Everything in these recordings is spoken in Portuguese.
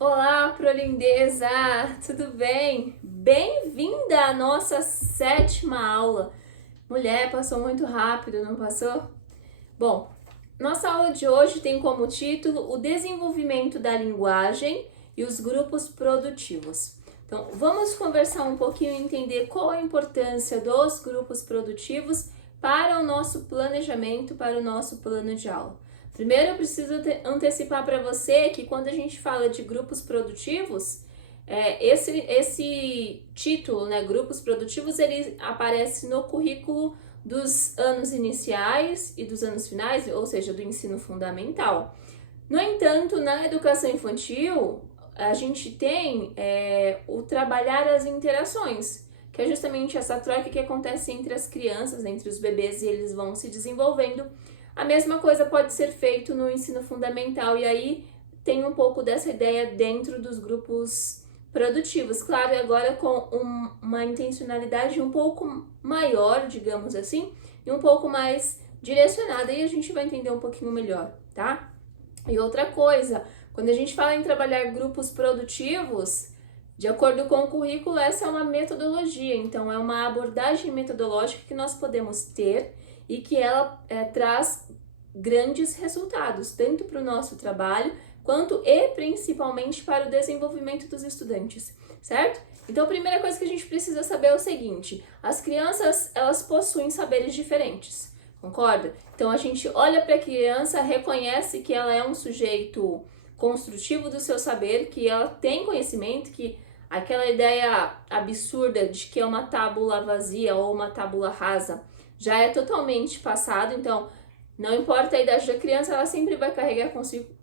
Olá, prolindeza! Tudo bem? Bem-vinda à nossa 7ª aula. Mulher, passou muito rápido, não passou? Bom, nossa aula de hoje tem como título o desenvolvimento da linguagem e os grupos produtivos. Então, vamos conversar um pouquinho e entender qual a importância dos grupos produtivos para o nosso planejamento, para o nosso plano de aula. Primeiro, eu preciso antecipar para você que quando a gente fala de grupos produtivos, esse título, né, grupos produtivos, ele aparece no currículo dos anos iniciais e dos anos finais, ou seja, do ensino fundamental. No entanto, na educação infantil, a gente tem o trabalhar as interações, que é justamente essa troca que acontece entre as crianças, entre os bebês, e eles vão se desenvolvendo. A mesma coisa pode ser feito no ensino fundamental, e aí tem um pouco dessa ideia dentro dos grupos produtivos. Claro, agora com uma intencionalidade um pouco maior, digamos assim, e um pouco mais direcionada, e a gente vai entender um pouquinho melhor, tá? E outra coisa, quando a gente fala em trabalhar grupos produtivos, de acordo com o currículo, essa é uma metodologia, então é uma abordagem metodológica que nós podemos ter e que ela traz grandes resultados, tanto para o nosso trabalho, quanto e principalmente para o desenvolvimento dos estudantes, certo? Então, a primeira coisa que a gente precisa saber é o seguinte: as crianças, elas possuem saberes diferentes, concorda? Então, a gente olha para a criança, reconhece que ela é um sujeito construtivo do seu saber, que ela tem conhecimento, que aquela ideia absurda de que é uma tábula vazia ou uma tábula rasa já é totalmente passado. Então, não importa a idade da criança, ela sempre vai carregar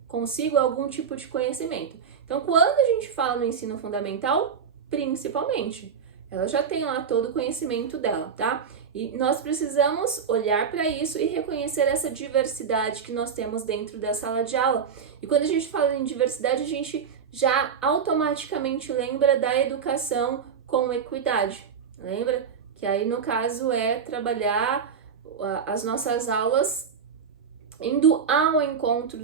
consigo algum tipo de conhecimento. Então, quando a gente fala no ensino fundamental, principalmente, ela já tem lá todo o conhecimento dela, tá? E nós precisamos olhar para isso e reconhecer essa diversidade que nós temos dentro da sala de aula. E quando a gente fala em diversidade, a gente já automaticamente lembra da educação com equidade. Lembra? Que aí, no caso, é trabalhar as nossas aulas indo ao encontro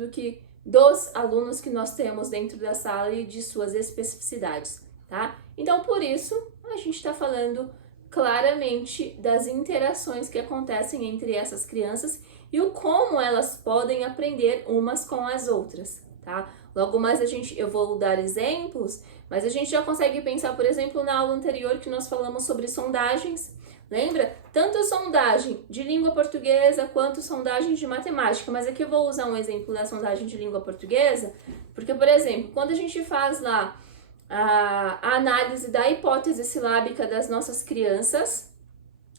dos alunos que nós temos dentro da sala e de suas especificidades, tá? Então, por isso, a gente está falando claramente das interações que acontecem entre essas crianças e o como elas podem aprender umas com as outras, tá? Logo mais eu vou dar exemplos, mas a gente já consegue pensar, por exemplo, na aula anterior que nós falamos sobre sondagens. Lembra? Tanto sondagem de língua portuguesa quanto sondagem de matemática, mas aqui eu vou usar um exemplo da sondagem de língua portuguesa, porque, por exemplo, quando a gente faz lá a análise da hipótese silábica das nossas crianças,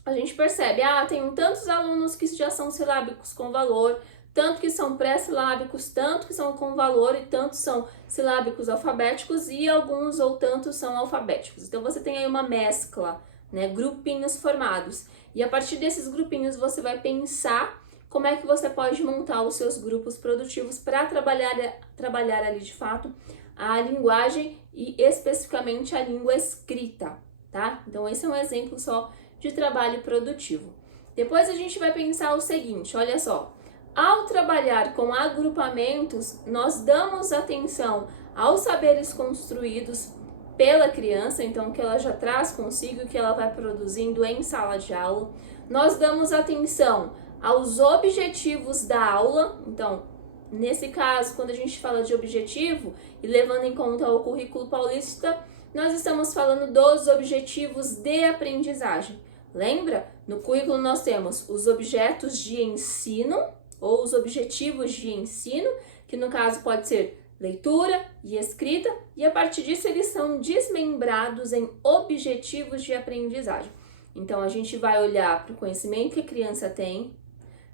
a gente percebe, tem tantos alunos que já são silábicos com valor, tanto que são pré-silábicos, tanto que são com valor e tantos são silábicos alfabéticos e alguns ou tantos são alfabéticos. Então, você tem aí uma mescla, né, grupinhos formados. E a partir desses grupinhos você vai pensar como é que você pode montar os seus grupos produtivos para trabalhar ali de fato a linguagem e especificamente a língua escrita, tá? Então esse é um exemplo só de trabalho produtivo. Depois a gente vai pensar o seguinte, olha só. Ao trabalhar com agrupamentos, nós damos atenção aos saberes construídos pela criança, então que ela já traz consigo, que ela vai produzindo em sala de aula. Nós damos atenção aos objetivos da aula, então, nesse caso, quando a gente fala de objetivo e levando em conta o currículo paulista, nós estamos falando dos objetivos de aprendizagem. Lembra? No currículo nós temos os objetos de ensino ou os objetivos de ensino, que no caso pode ser leitura e escrita, e a partir disso eles são desmembrados em objetivos de aprendizagem. Então a gente vai olhar para o conhecimento que a criança tem,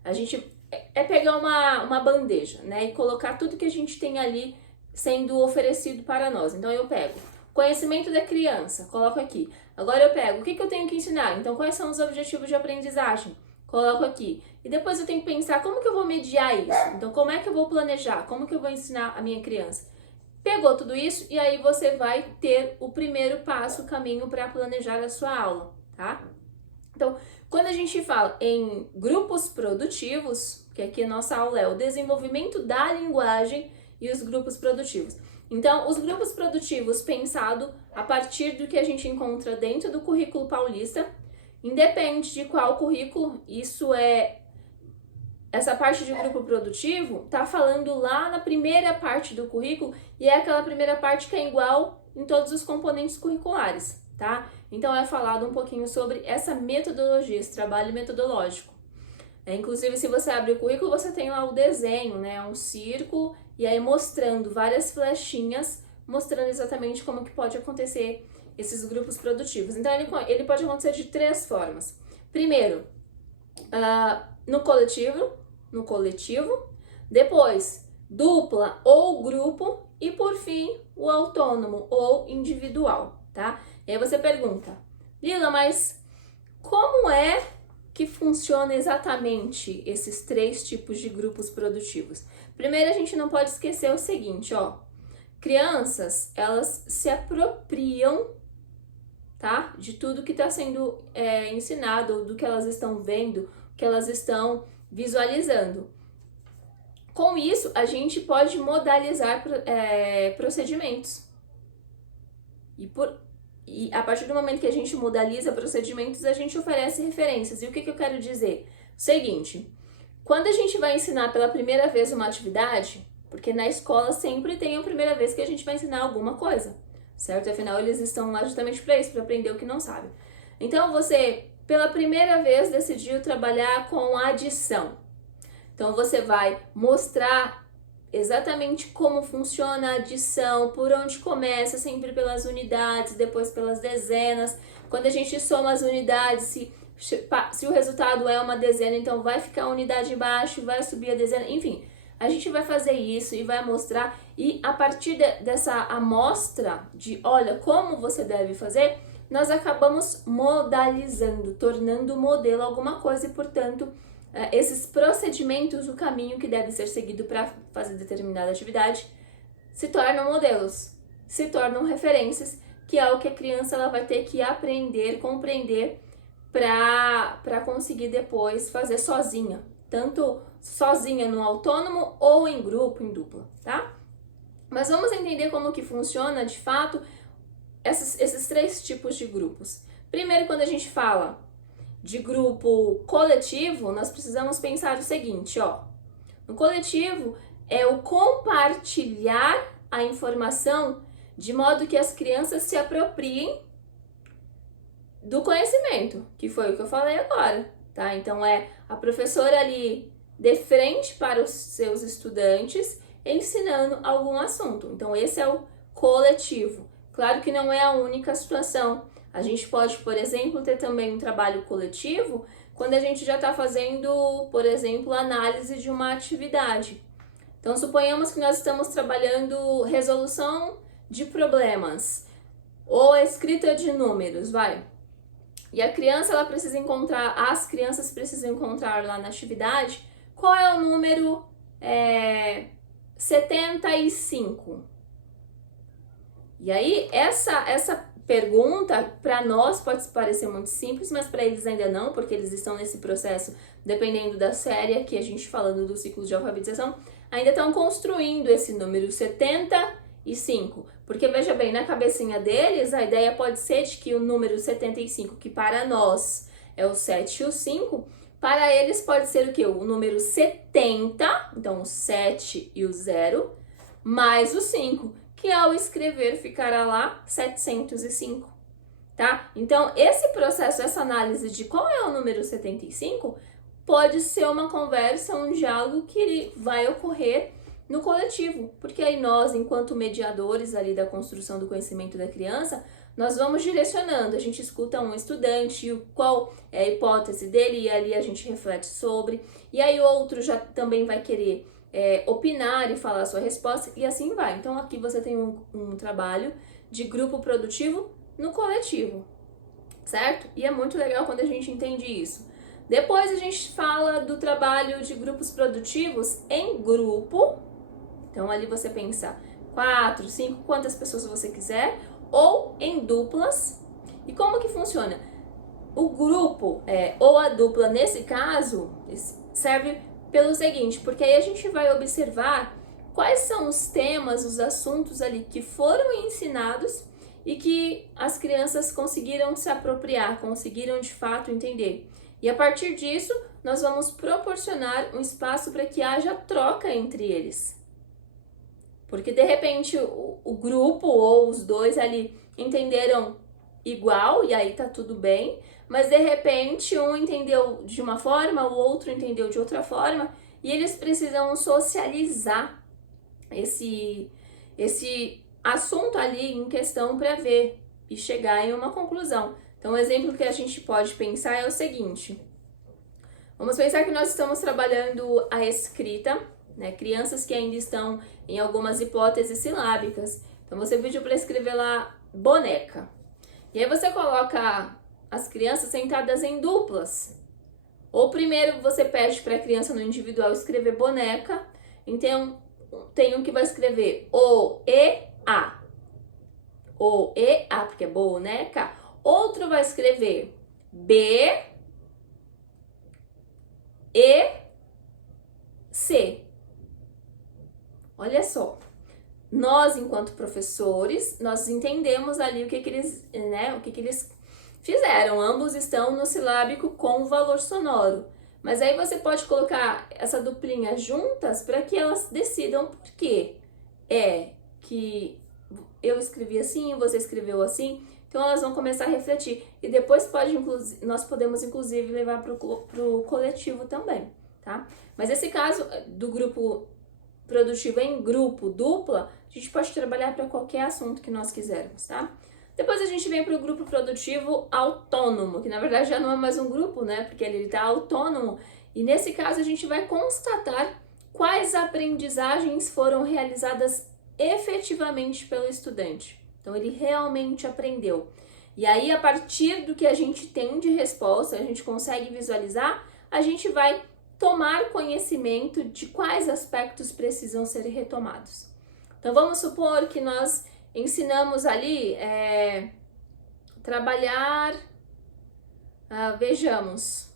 a gente pegar uma bandeja, né, e colocar tudo que a gente tem ali sendo oferecido para nós. Então eu pego conhecimento da criança, coloco aqui. Agora eu pego o que eu tenho que ensinar, então quais são os objetivos de aprendizagem? Coloco aqui. E depois eu tenho que pensar como que eu vou mediar isso. Então, como é que eu vou planejar? Como que eu vou ensinar a minha criança? Pegou tudo isso e aí você vai ter o primeiro passo, o caminho para planejar a sua aula, tá? Então, quando a gente fala em grupos produtivos, que aqui a nossa aula é o desenvolvimento da linguagem e os grupos produtivos. Então, os grupos produtivos pensado a partir do que a gente encontra dentro do currículo paulista, independe de qual currículo, essa parte de grupo produtivo tá falando lá na primeira parte do currículo e é aquela primeira parte que é igual em todos os componentes curriculares, tá? Então é falado um pouquinho sobre essa metodologia, esse trabalho metodológico. Inclusive, se você abre o currículo, você tem lá o desenho, né? Um círculo e aí mostrando várias flechinhas, mostrando exatamente como que pode acontecer esses grupos produtivos. Então, ele pode acontecer de 3 formas. Primeiro, no coletivo, depois dupla ou grupo e por fim o autônomo ou individual, tá? E aí você pergunta, Lila, mas como é que funciona exatamente esses 3 tipos de grupos produtivos? Primeiro, a gente não pode esquecer o seguinte, ó, crianças, elas se apropriam, tá? De tudo que está sendo ensinado, do que elas estão vendo, que elas estão visualizando. Com isso, a gente pode modalizar procedimentos. E a partir do momento que a gente modaliza procedimentos, a gente oferece referências. E o que eu quero dizer? O seguinte, quando a gente vai ensinar pela primeira vez uma atividade, porque na escola sempre tem a primeira vez que a gente vai ensinar alguma coisa, certo? Afinal, eles estão lá justamente para isso, para aprender o que não sabe. Então, você, pela primeira vez, decidiu trabalhar com adição. Então, você vai mostrar exatamente como funciona a adição, por onde começa, sempre pelas unidades, depois pelas dezenas. Quando a gente soma as unidades, se o resultado é uma dezena, então vai ficar a unidade embaixo, vai subir a dezena, enfim. A gente vai fazer isso e vai mostrar, e a partir dessa amostra de, olha, como você deve fazer, nós acabamos modalizando, tornando modelo alguma coisa e, portanto, esses procedimentos, o caminho que deve ser seguido para fazer determinada atividade, se tornam modelos, se tornam referências, que é o que a criança ela vai ter que aprender, compreender para conseguir depois fazer sozinha, tanto sozinha no autônomo ou em grupo, em dupla, tá? Mas vamos entender como que funciona de fato esses 3 tipos de grupos. Primeiro, quando a gente fala de grupo coletivo, nós precisamos pensar o seguinte, ó. No coletivo é o compartilhar a informação de modo que as crianças se apropriem do conhecimento, que foi o que eu falei agora, tá? Então é a professora ali de frente para os seus estudantes ensinando algum assunto. Então esse é o coletivo. Claro que não é a única situação. A gente pode, por exemplo, ter também um trabalho coletivo quando a gente já está fazendo, por exemplo, análise de uma atividade. Então, suponhamos que nós estamos trabalhando resolução de problemas ou escrita de números, vai. E a criança, as crianças precisam encontrar lá na atividade qual é o número 75. E aí, essa pergunta, para nós pode parecer muito simples, mas para eles ainda não, porque eles estão nesse processo, dependendo da série, aqui a gente falando do ciclo de alfabetização, ainda estão construindo esse número 75. Porque, veja bem, na cabecinha deles, a ideia pode ser de que o número 75, que para nós é o 7 e o 5, para eles pode ser o quê? O número 70, então o 7 e o 0, mais o 5, que ao escrever ficará lá 705, tá? Então, esse processo, essa análise de qual é o número 75, pode ser uma conversa, um diálogo que vai ocorrer no coletivo, porque aí nós, enquanto mediadores ali da construção do conhecimento da criança, nós vamos direcionando, a gente escuta um estudante, qual é a hipótese dele, e ali a gente reflete sobre, e aí outro já também vai querer opinar e falar a sua resposta, e assim vai. Então aqui você tem um trabalho de grupo produtivo no coletivo, certo? E é muito legal quando a gente entende isso. Depois a gente fala do trabalho de grupos produtivos em grupo. Então ali você pensa 4, 5, quantas pessoas você quiser, ou em duplas. E como que funciona? O grupo ou a dupla, nesse caso, serve pelo seguinte, porque aí a gente vai observar quais são os temas, os assuntos ali que foram ensinados e que as crianças conseguiram se apropriar, conseguiram de fato entender. E a partir disso, nós vamos proporcionar um espaço para que haja troca entre eles. Porque de repente o grupo ou os dois ali entenderam igual e aí tá tudo bem, mas de repente um entendeu de uma forma, o outro entendeu de outra forma e eles precisam socializar esse assunto ali em questão para ver e chegar em uma conclusão. Então, o exemplo que a gente pode pensar é o seguinte: vamos pensar que nós estamos trabalhando a escrita, né? Crianças que ainda estão em algumas hipóteses silábicas. Então, você pediu para escrever lá boneca. E aí você coloca as crianças sentadas em duplas. Ou primeiro você pede para a criança no individual escrever boneca. Então, tem um que vai escrever O, E, A. O, E, A, porque é boneca. Outro vai escrever B, E, C. Olha só, nós enquanto professores, nós entendemos ali o que eles fizeram. Ambos estão no silábico com valor sonoro. Mas aí você pode colocar essa duplinha juntas para que elas decidam por quê. É que eu escrevi assim, você escreveu assim. Então elas vão começar a refletir. E depois nós podemos inclusive levar para o coletivo também, tá? Mas esse caso do grupo produtivo em grupo, dupla, a gente pode trabalhar para qualquer assunto que nós quisermos, tá? Depois a gente vem para o grupo produtivo autônomo, que na verdade já não é mais um grupo, né? Porque ele está autônomo. E nesse caso a gente vai constatar quais aprendizagens foram realizadas efetivamente pelo estudante. Então ele realmente aprendeu. E aí, a partir do que a gente tem de resposta, a gente consegue visualizar, a gente vai tomar conhecimento de quais aspectos precisam ser retomados. Então vamos supor que nós ensinamos ali trabalhar, vejamos,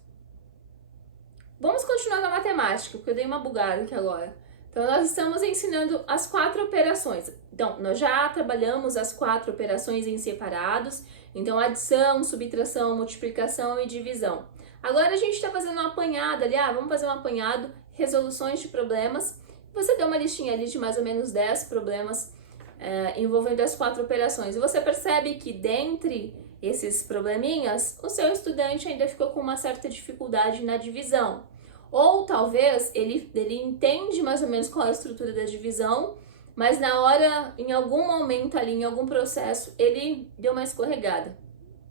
vamos continuar na matemática, porque eu dei uma bugada aqui agora. Então nós estamos ensinando as 4 operações. Então nós já trabalhamos as 4 operações em separados, então adição, subtração, multiplicação e divisão. Agora a gente está fazendo um apanhado ali, vamos fazer um apanhado, resoluções de problemas. Você tem uma listinha ali de mais ou menos 10 problemas envolvendo as 4 operações. E você percebe que dentre esses probleminhas, o seu estudante ainda ficou com uma certa dificuldade na divisão. Ou talvez ele entende mais ou menos qual é a estrutura da divisão, mas na hora, em algum momento ali, em algum processo, ele deu uma escorregada.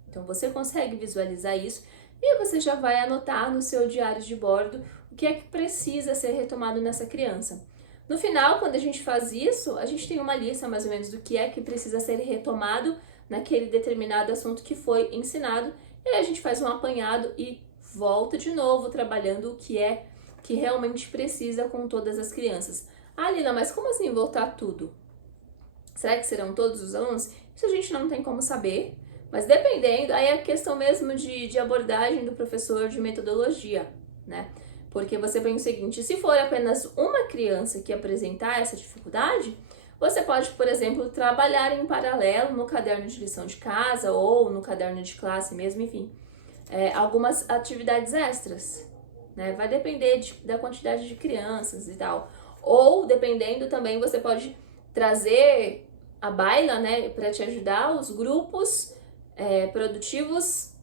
Então você consegue visualizar isso e você já vai anotar no seu diário de bordo o que é que precisa ser retomado nessa criança. No final, quando a gente faz isso, a gente tem uma lista mais ou menos do que é que precisa ser retomado naquele determinado assunto que foi ensinado, e aí a gente faz um apanhado e volta de novo trabalhando o que é que realmente precisa com todas as crianças. Lina, mas como assim voltar tudo? Será que serão todos os alunos? Isso a gente não tem como saber, mas dependendo, aí é questão mesmo de abordagem do professor, de metodologia, né? Porque você pensa o seguinte, se for apenas uma criança que apresentar essa dificuldade, você pode, por exemplo, trabalhar em paralelo no caderno de lição de casa ou no caderno de classe mesmo, enfim, algumas atividades extras, né? Vai depender da quantidade de crianças e tal. Ou, dependendo também, você pode trazer a baila, né, para te ajudar, os grupos produtivos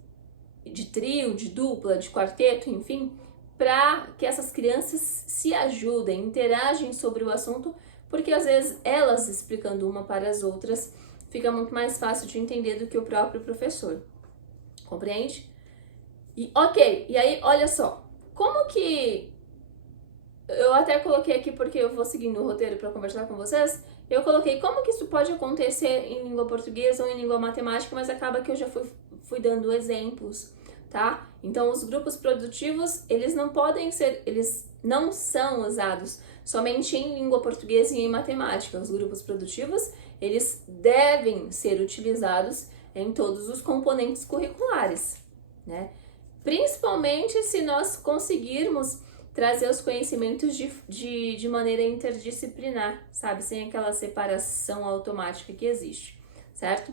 de trio, de dupla, de quarteto, enfim, para que essas crianças se ajudem, interagem sobre o assunto, porque às vezes elas explicando uma para as outras fica muito mais fácil de entender do que o próprio professor. Compreende? E ok, e aí olha só, como que eu até coloquei aqui porque eu vou seguindo o roteiro para conversar com vocês, eu coloquei como que isso pode acontecer em língua portuguesa ou em língua matemática, mas acaba que eu já fui dando exemplos, tá? Então, os grupos produtivos, eles não são usados somente em língua portuguesa e em matemática. Os grupos produtivos, eles devem ser utilizados em todos os componentes curriculares, né? Principalmente se nós conseguirmos trazer os conhecimentos de maneira interdisciplinar, sabe? Sem aquela separação automática que existe, certo?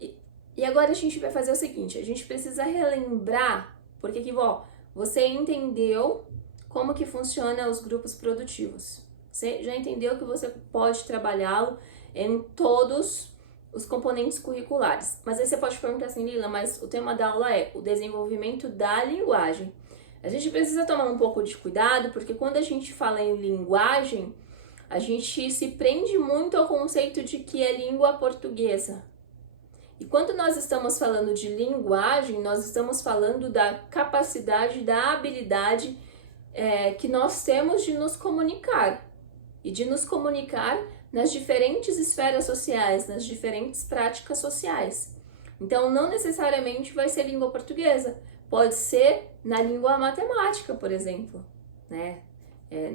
E agora a gente vai fazer o seguinte, a gente precisa relembrar, porque aqui, ó, você entendeu como que funciona os grupos produtivos. Você já entendeu que você pode trabalhá-lo em todos os componentes curriculares. Mas aí você pode perguntar assim, Lila, mas o tema da aula é o desenvolvimento da linguagem. A gente precisa tomar um pouco de cuidado, porque quando a gente fala em linguagem, a gente se prende muito ao conceito de que é língua portuguesa. E quando nós estamos falando de linguagem, nós estamos falando da capacidade, da habilidade que nós temos de nos comunicar. E de nos comunicar nas diferentes esferas sociais, nas diferentes práticas sociais. Então, não necessariamente vai ser língua portuguesa. Pode ser na língua matemática, por exemplo, né?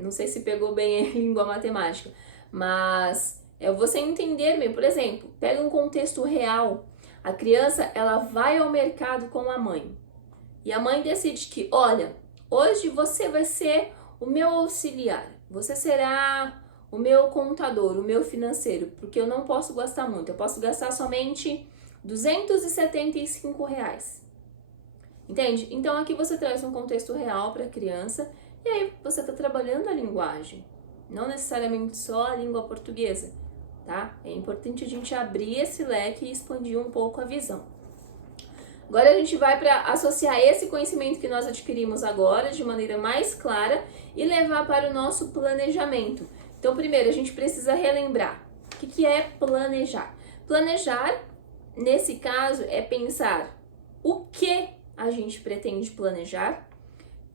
Não sei se pegou bem a língua matemática, mas é você entender bem. Por exemplo, pega um contexto real. A criança, ela vai ao mercado com a mãe. E a mãe decide que, olha, hoje você vai ser o meu auxiliar. Você será o meu contador, o meu financeiro, porque eu não posso gastar muito. Eu posso gastar somente R$ 275. Entende? Então aqui você traz um contexto real para a criança e aí você está trabalhando a linguagem, não necessariamente só a língua portuguesa, tá? É importante a gente abrir esse leque e expandir um pouco a visão. Agora a gente vai para associar esse conhecimento que nós adquirimos agora de maneira mais clara e levar para o nosso planejamento. Então, primeiro, a gente precisa relembrar o que é planejar. Planejar, nesse caso, é pensar o que a gente pretende planejar,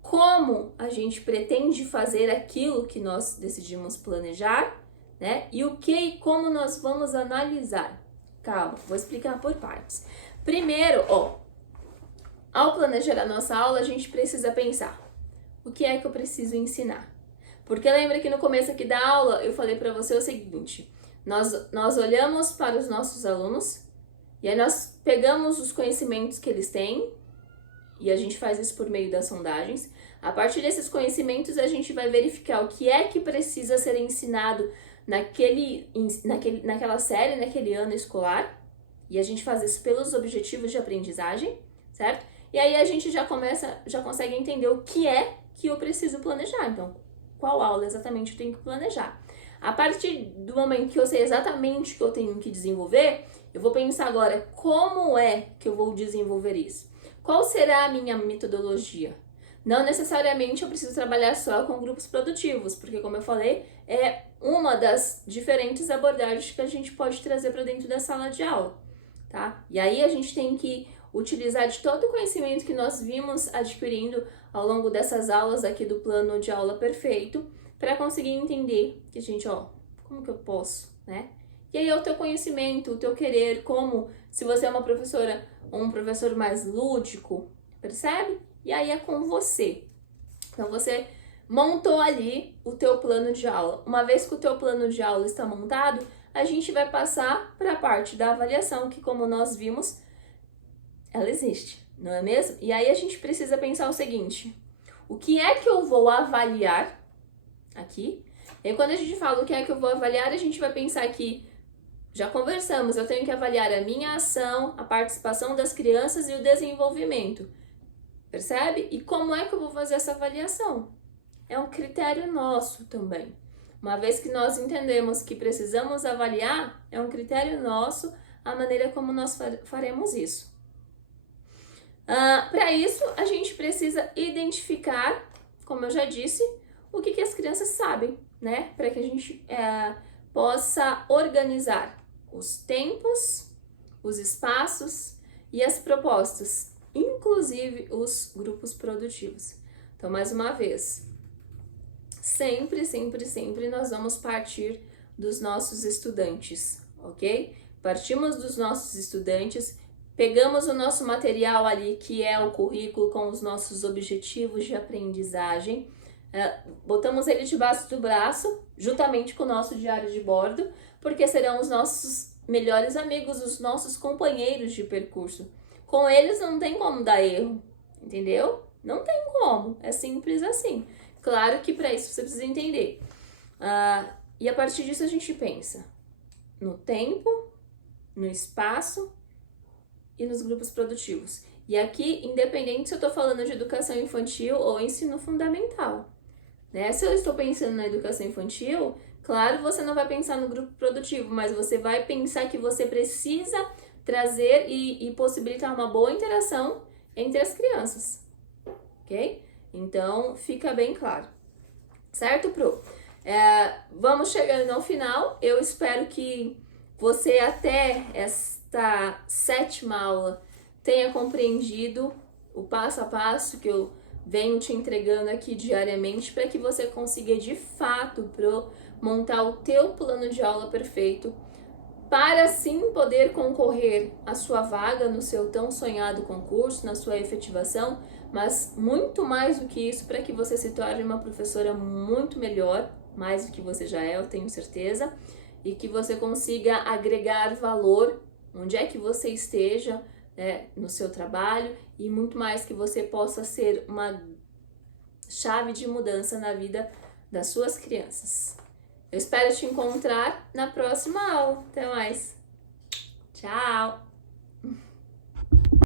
como a gente pretende fazer aquilo que nós decidimos planejar, né? E o que e como nós vamos analisar. Calma, vou explicar por partes. Primeiro, ao planejar a nossa aula, a gente precisa pensar o que é que eu preciso ensinar. Porque lembra que no começo aqui da aula eu falei para você o seguinte, nós olhamos para os nossos alunos e aí nós pegamos os conhecimentos que eles têm e a gente faz isso por meio das sondagens. A partir desses conhecimentos a gente vai verificar o que é que precisa ser ensinado naquela série, naquele ano escolar. E a gente faz isso pelos objetivos de aprendizagem, certo? E aí a gente já consegue entender o que é que eu preciso planejar. Então, qual aula exatamente eu tenho que planejar? A partir do momento que eu sei exatamente o que eu tenho que desenvolver, eu vou pensar agora como é que eu vou desenvolver isso. Qual será a minha metodologia? Não necessariamente eu preciso trabalhar só com grupos produtivos, porque como eu falei, é uma das diferentes abordagens que a gente pode trazer para dentro da sala de aula, tá? E aí a gente tem que utilizar de todo o conhecimento que nós vimos adquirindo ao longo dessas aulas aqui do plano de aula perfeito, para conseguir entender que, gente, como que eu posso, né? E aí é o teu conhecimento, o teu querer, como se você é uma professora ou um professor mais lúdico, percebe? E aí é com você. Então você montou ali o teu plano de aula. Uma vez que o teu plano de aula está montado, a gente vai passar para a parte da avaliação, que como nós vimos, ela existe, não é mesmo? E aí a gente precisa pensar o seguinte, o que é que eu vou avaliar aqui? E aí quando a gente fala o que é que eu vou avaliar, a gente vai pensar que já conversamos, eu tenho que avaliar a minha ação, a participação das crianças e o desenvolvimento. Percebe? E como é que eu vou fazer essa avaliação? É um critério nosso também. Uma vez que nós entendemos que precisamos avaliar, é um critério nosso a maneira como nós faremos isso. Para isso, a gente precisa identificar, como eu já disse, o que as crianças sabem, né? Para que a gente possa organizar os tempos, os espaços e as propostas, inclusive os grupos produtivos. Então, mais uma vez, sempre nós vamos partir dos nossos estudantes, ok? Partimos dos nossos estudantes, pegamos o nosso material ali, que é o currículo com os nossos objetivos de aprendizagem, botamos ele debaixo do braço, juntamente com o nosso diário de bordo, porque serão os nossos melhores amigos, os nossos companheiros de percurso. Com eles não tem como dar erro, entendeu? Não tem como, é simples assim. Claro que para isso você precisa entender. E a partir disso a gente pensa no tempo, no espaço e nos grupos produtivos. E aqui, independente se eu estou falando de educação infantil ou ensino fundamental, né? Se eu estou pensando na educação infantil, claro, você não vai pensar no grupo produtivo, mas você vai pensar que você precisa trazer e possibilitar uma boa interação entre as crianças, ok? Então, fica bem claro. Certo, Pro? Vamos chegando ao final. Eu espero que você até esta 7ª aula tenha compreendido o passo a passo que eu venho te entregando aqui diariamente para que você consiga de fato, Pro, montar o teu plano de aula perfeito para sim poder concorrer à sua vaga no seu tão sonhado concurso, na sua efetivação, mas muito mais do que isso, para que você se torne uma professora muito melhor, mais do que você já é, eu tenho certeza, e que você consiga agregar valor onde é que você esteja, né, no seu trabalho, e muito mais que você possa ser uma chave de mudança na vida das suas crianças. Eu espero te encontrar na próxima aula. Até mais. Tchau!